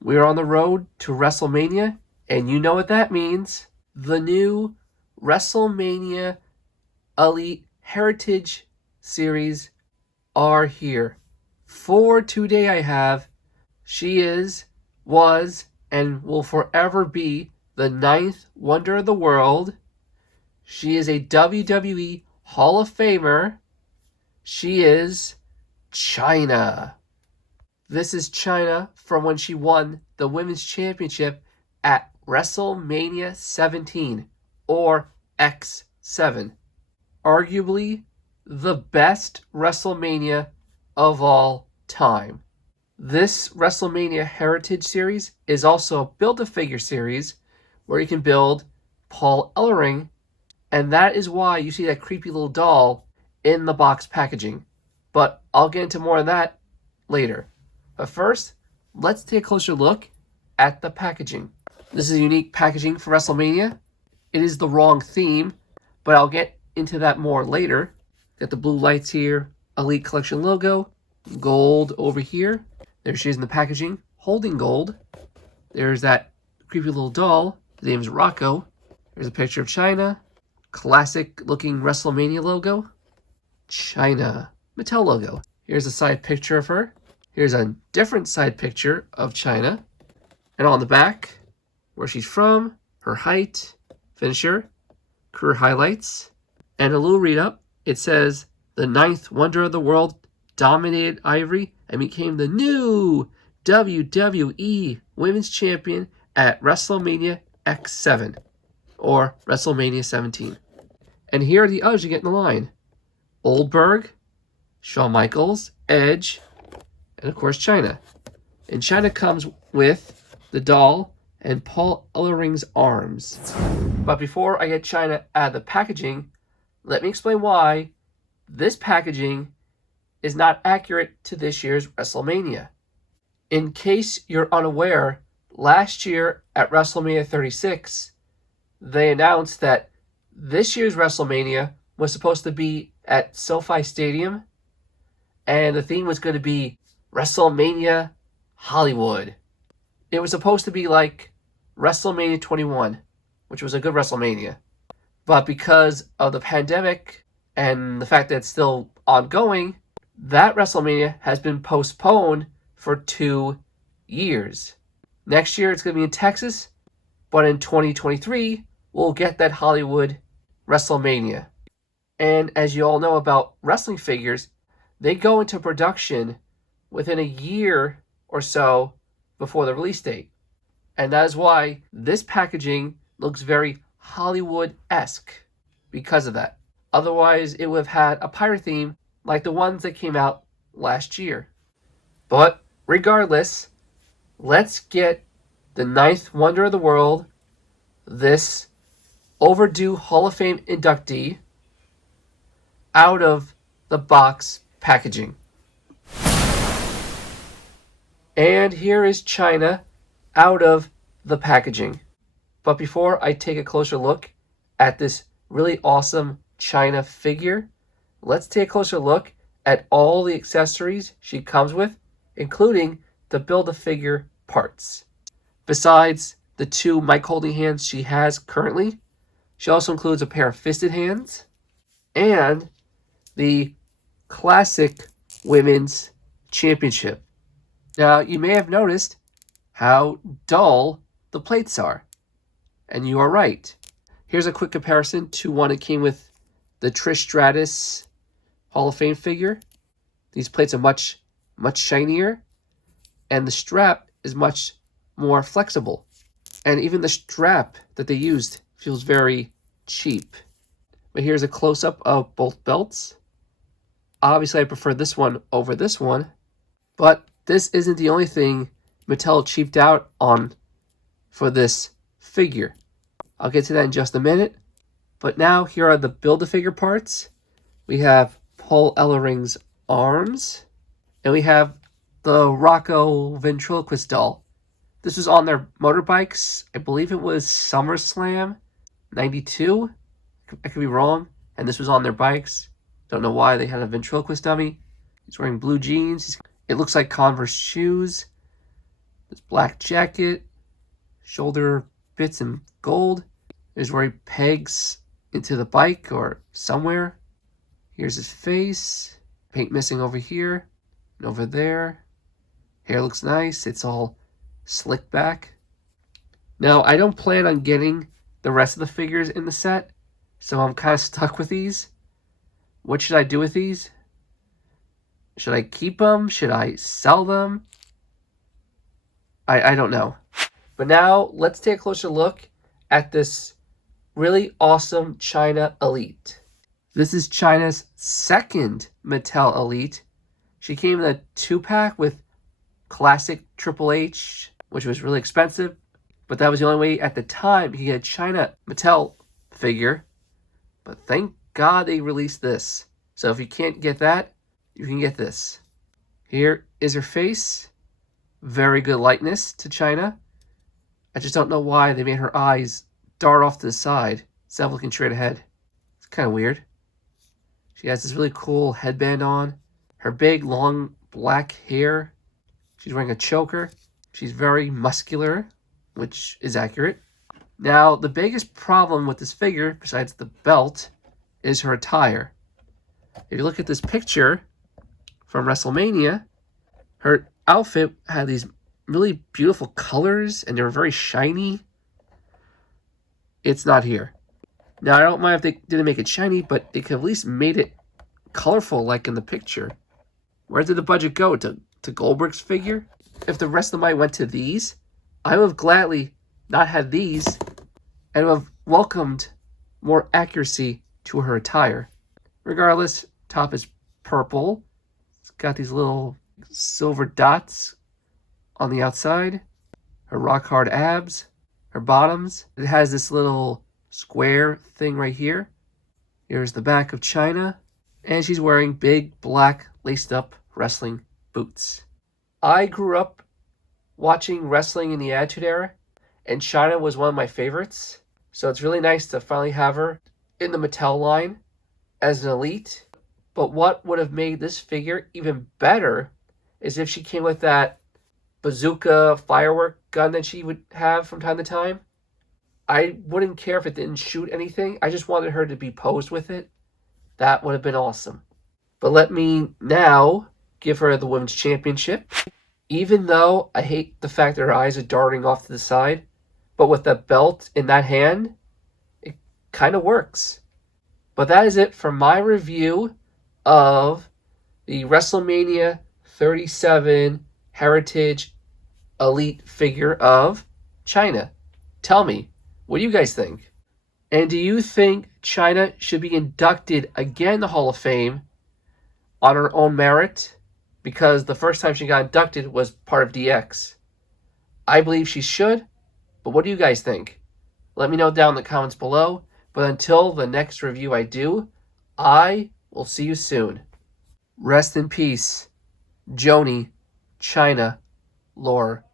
We're on the road to WrestleMania, and you know what that means. The new WrestleMania Elite Heritage Series are here. For today I have, she is, was, and will forever be the 9th wonder of the world. She is a WWE Hall of Famer. She is Chyna. This is Chyna from when she won the Women's Championship at WrestleMania 17, or X-7. Arguably the best WrestleMania of all time. This WrestleMania Heritage Series is also a Build-A-Figure series where you can build Paul Ellering, and that is why you see that creepy little doll in the box packaging. But I'll get into more of that later. But first, let's take a closer look at the packaging. This is a unique packaging for WrestleMania. It is the wrong theme, but I'll get into that more later. Got the blue lights here, Elite Collection logo, gold over here. There she is in the packaging, holding gold. There's that creepy little doll. The name's Rocco. There's a picture of Chyna. Classic looking WrestleMania logo. Chyna. Mattel logo. Here's a side picture of her. Here's a different side picture of Chyna. And on the back, where she's from, her height, finisher, career highlights, and a little read-up. It says, the 9th wonder of the world dominated Ivory and became the new WWE Women's Champion at WrestleMania X-7, or WrestleMania 17. And here are the others you get in the line. Oldberg, Shawn Michaels, Edge, and of course Chyna. And Chyna comes with the doll and Paul Ellering's arms. But before I get Chyna out of the packaging, let me explain why this packaging is not accurate to this year's WrestleMania. In case you're unaware, last year at WrestleMania 36, they announced that this year's WrestleMania was supposed to be at SoFi Stadium, and the theme was going to be WrestleMania Hollywood. It was supposed to be like WrestleMania 21, which was a good WrestleMania. But because of the pandemic and the fact that it's still ongoing, that WrestleMania has been postponed for 2 years. Next year it's going to be in Texas, but in 2023, we'll get that Hollywood WrestleMania. And as you all know about wrestling figures, they go into production within a year or so before the release date. And that is why this packaging looks very Hollywood-esque because of that. Otherwise, it would have had a pirate theme like the ones that came out last year. But regardless, let's get the 9th wonder of the world, this overdue Hall of Fame inductee, out of the box packaging. And here is Chyna out of the packaging. But before I take a closer look at this really awesome Chyna figure, let's take a closer look at all the accessories she comes with, including the Build-A-Figure parts. Besides the 2 mic holding hands she has currently, she also includes a pair of fisted hands and the classic Women's Championship. Now, you may have noticed how dull the plates are, and you are right. Here's a quick comparison to one that came with the Trish Stratus Hall of Fame figure. These plates are much shinier, and the strap is much more flexible. And even the strap that they used feels very cheap. But here's a close-up of both belts. Obviously, I prefer this one over this one, but this isn't the only thing Mattel cheaped out on for this figure. I'll get to that in just a minute. But now, here are the Build-A-Figure parts. We have Paul Ellering's arms, and we have the Rocco Ventriloquist doll. This was on their motorbikes. I believe it was SummerSlam 92. I could be wrong. And this was on their bikes. Don't know why they had a ventriloquist dummy. He's wearing blue jeans. It looks like Converse shoes. This black jacket, shoulder bits in gold. There's where he pegs into the bike or somewhere. Here's his face. Paint missing over here and over there. Hair looks nice. It's all slicked back. Now, I don't plan on getting the rest of the figures in the set, so I'm kind of stuck with these. What should I do with these? Should I keep them? Should I sell them? I don't know. But now, let's take a closer look at this really awesome Chyna Elite. This is Chyna's second Mattel Elite. She came in a 2-pack with classic Triple H, which was really expensive. But that was the only way at the time you could get a Chyna Mattel figure. But thank God they released this. So if you can't get that, you can get this. Here is her face. Very good likeness to Chyna. I just don't know why they made her eyes dart off to the side instead of looking straight ahead. It's kind of weird. She has this really cool headband on. Her big, long, black hair. She's wearing a choker. She's very muscular, which is accurate. Now, the biggest problem with this figure, besides the belt, is her attire. If you look at this picture from WrestleMania, her outfit had these really beautiful colors, and they were very shiny. It's not here. Now, I don't mind if they didn't make it shiny, but they could have at least made it colorful like in the picture. Where did the budget go? To Goldberg's figure? If the rest of the money went to these, I would have gladly not had these and would have welcomed more accuracy to her attire. Regardless, top is purple. It's got these little silver dots on the outside. Her rock hard abs. Her bottoms. It has this little square thing right here. Here's the back of Chyna. And she's wearing big black laced up wrestling boots. I grew up watching wrestling in the Attitude Era, and Chyna was one of my favorites. So it's really nice to finally have her in the Mattel line as an elite. But what would have made this figure even better is if she came with that bazooka firework gun that she would have from time to time. I wouldn't care if it didn't shoot anything. I just wanted her to be posed with it. That would have been awesome. But let me now give her the Women's Championship. Even though I hate the fact that her eyes are darting off to the side, but with that belt in that hand, it kind of works. But that is it for my review of the WrestleMania 37 Heritage Elite figure of Chyna. Tell me, what do you guys think? And do you think Chyna should be inducted again in the Hall of Fame on her own merit? Because the first time she got inducted was part of DX. I believe she should, but what do you guys think? Let me know down in the comments below. But until the next review I do, I will see you soon. Rest in peace, Joni, Chyna, Lore.